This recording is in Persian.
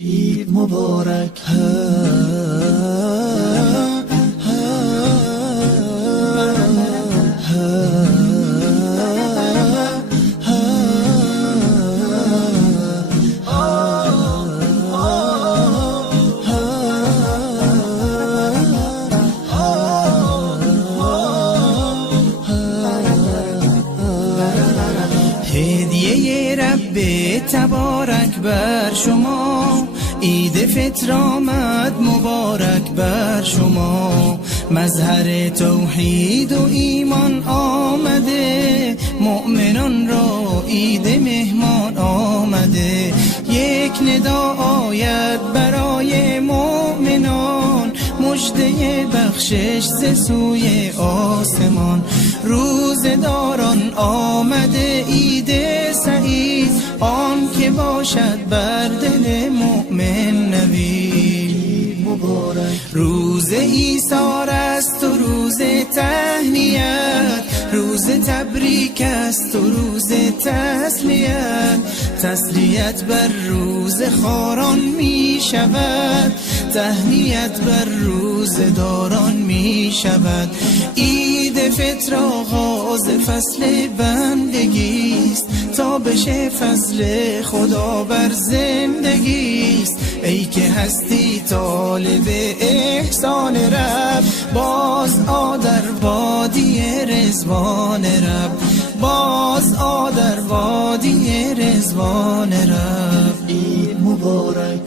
عید مبارک. هدیه رب تبارک بر شما، عید فطر آمد مبارک بر شما. مظهر توحید و ایمان آمده، مؤمنان را عید مهمان آمده. یک ندا آید برای مؤمنان، مژده بخشش ز سوی آسمان. روزداران آمده عید سعید، آن که باشد بر دل مؤمن نوید. روز ایثار است و روز تهنیت، روز تبریک است و روز تسلیت. تسلیت بر روز خاران می شود، تهنیت بر روز داران می شود. عید فطر آغاز فصل بندگیست، تا بشه فضل خدا بر زندگیست. ای که هستی طالب احسان رب، باز آ در وادی رضوان رب، باز آ در وادی رضوان رب. عید مبارک.